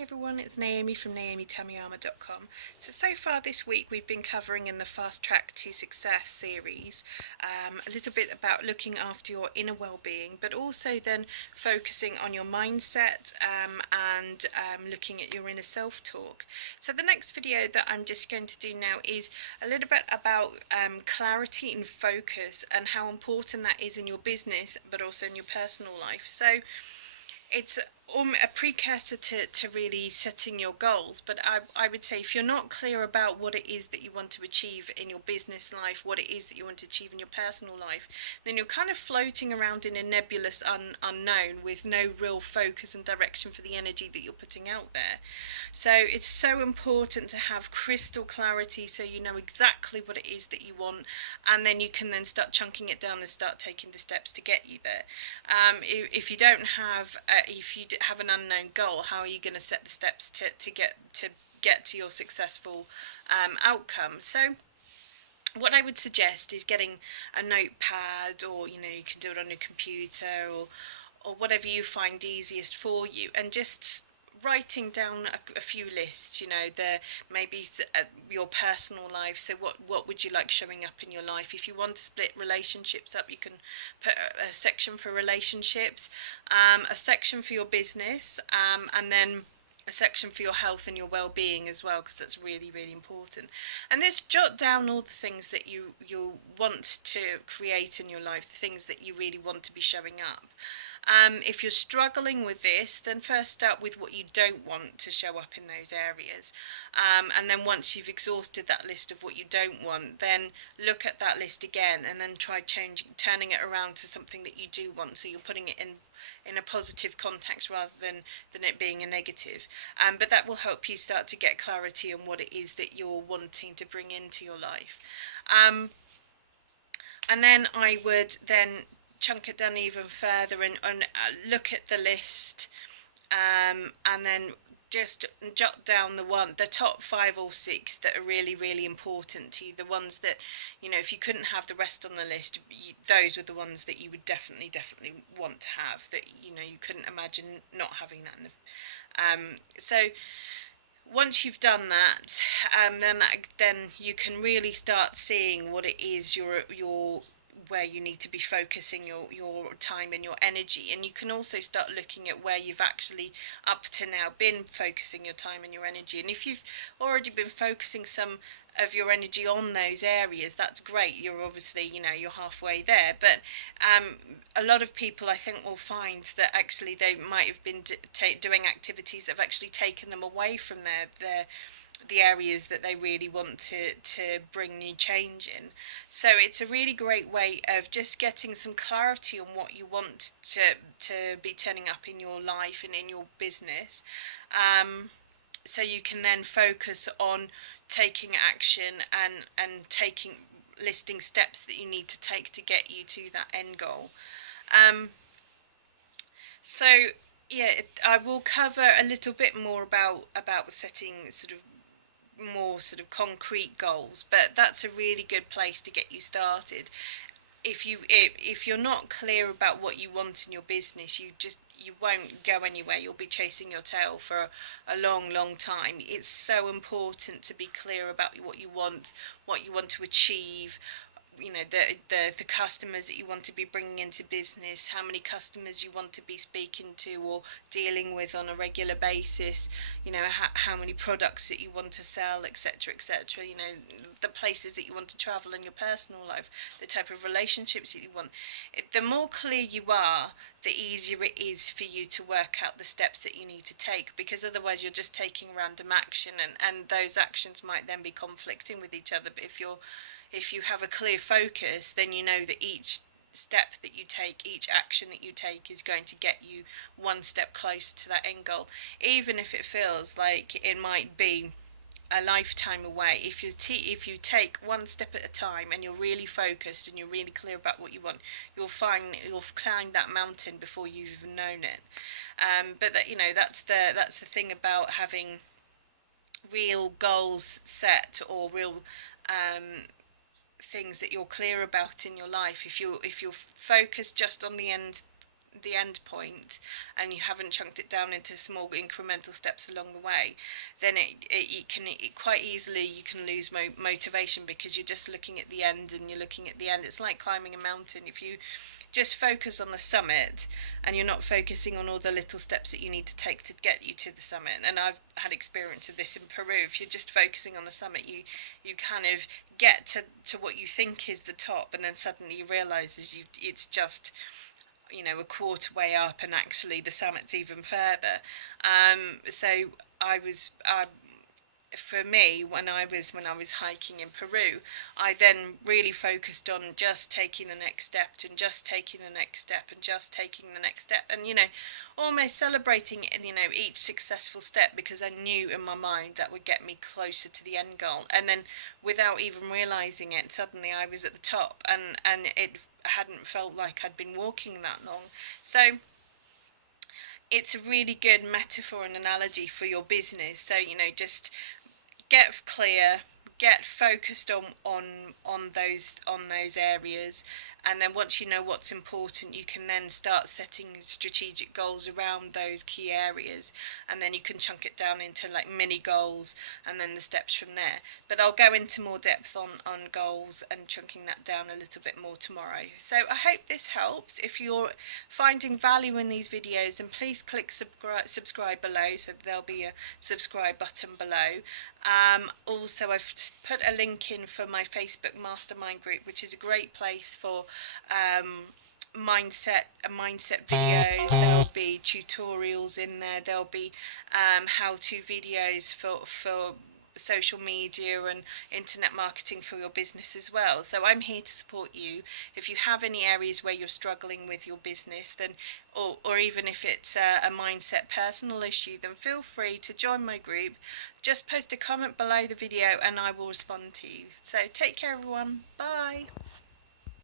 Hi everyone, it's Naomi from NaomiTamiyama.com. So far this week we've been covering in the Fast Track to Success series a little bit about looking after your inner well-being, but also then focusing on your mindset and looking at your inner self-talk. So the next video that I'm just going to do now is a little bit about clarity and focus and how important that is in your business but also in your personal life. So it's a precursor to really setting your goals, but I would say if you're not clear about what it is that you want to achieve in your business life, what it is that you want to achieve in your personal life, then you're kind of floating around in a nebulous unknown with no real focus and direction for the energy that you're putting out there. So it's so important to have crystal clarity so you know exactly what it is that you want, and then you can then start chunking it down and start taking the steps to get you there. If you don't have if you have an unknown goal, how are you going to set the steps to get to your successful outcome? So what I would suggest is getting a notepad, or you can do it on your computer, or whatever you find easiest for you, and just writing down a few lists. Maybe your personal life. So what would you like showing up in your life? If you want to split relationships up, you can put a section for relationships, a section for your business, and then a section for your health and your well-being as well, because that's really, really important. And just jot down all the things that you want to create in your life, the things that you really want to be showing up. If you're struggling with this, then first start with what you don't want to show up in those areas. And then once you've exhausted that list of what you don't want, then look at that list again and then try turning it around to something that you do want. So you're putting it in a positive context rather than it being a negative. But that will help you start to get clarity on what it is that you're wanting to bring into your life. And then I would then chunk it down even further and look at the list, and then just jot down the top 5 or 6 that are really, really important to you. The ones that, if you couldn't have the rest on the list, those are the ones that you would definitely want to have, that you couldn't imagine not having that in the so once you've done that, then you can really start seeing what it is your where you need to be focusing your time and your energy. And you can also start looking at where you've actually up to now been focusing your time and your energy. And if you've already been focusing some of your energy on those areas, that's great. You're obviously, you're halfway there. But a lot of people, I think, will find that actually they might have been doing activities that have actually taken them away from the areas that they really want to bring new change in. So it's a really great way of just getting some clarity on what you want to be turning up in your life and in your business, so you can then focus on taking action and listing steps that you need to take to get you to that end goal. So yeah, I will cover a little bit more about setting more concrete goals, but that's a really good place to get you started. If you're not clear about what you want in your business, you won't go anywhere. You'll be chasing your tail for a long time. It's so important to be clear about what you want to achieve, the customers that you want to be bringing into business, how many customers you want to be speaking to or dealing with on a regular basis, how many products that you want to sell, etc., the places that you want to travel in your personal life, the type of relationships that you want. The more clear you are, the easier it is for you to work out the steps that you need to take, because otherwise you're just taking random action, and those actions might then be conflicting with each other. But if you have a clear focus, then you know that each step that you take, each action that you take, is going to get you one step closer to that end goal, even if it feels like it might be a lifetime away. If you take one step at a time and you're really focused and you're really clear about what you want, you'll climb that mountain before you've even known it. But that's the thing about having real goals set, or real things that you're clear about in your life. If you're focused just on the end the end point and you haven't chunked it down into small incremental steps along the way, then it quite easily you can lose motivation, because you're just looking at the end and you're looking at the end. It's like climbing a mountain. If you just focus on the summit and you're not focusing on all the little steps that you need to take to get you to the summit, and I've had experience of this in Peru, if you're just focusing on the summit, you kind of get to what you think is the top, and then suddenly you realise it's just, you know, a quarter way up, and actually the summit's even further. So I was for me, when I was hiking in Peru, I then really focused on just taking the next step, and just taking the next step, and just taking the next step, and, you know, almost celebrating, you know, each successful step, because I knew in my mind that would get me closer to the end goal. And then, without even realizing it, suddenly I was at the top, and it hadn't felt like I'd been walking that long. So it's a really good metaphor and analogy for your business. So, you know, just get clear, get focused on those areas, and then once you know what's important, you can then start setting strategic goals around those key areas, and then you can chunk it down into like mini goals, and then the steps from there. But I'll go into more depth on goals and chunking that down a little bit more tomorrow. So I hope this helps. If you're finding value in these videos, then please click subscribe below, so there'll be a subscribe button below. Also, I've put a link in for my Facebook mastermind group, which is a great place for mindset videos. There'll be tutorials in there. There'll be how-to videos for social media and internet marketing for your business as well. So I'm here to support you. If you have any areas where you're struggling with your business, then or even if it's a mindset personal issue, then feel free to join my group. Just post a comment below the video and I will respond to you. So take care, everyone. Bye.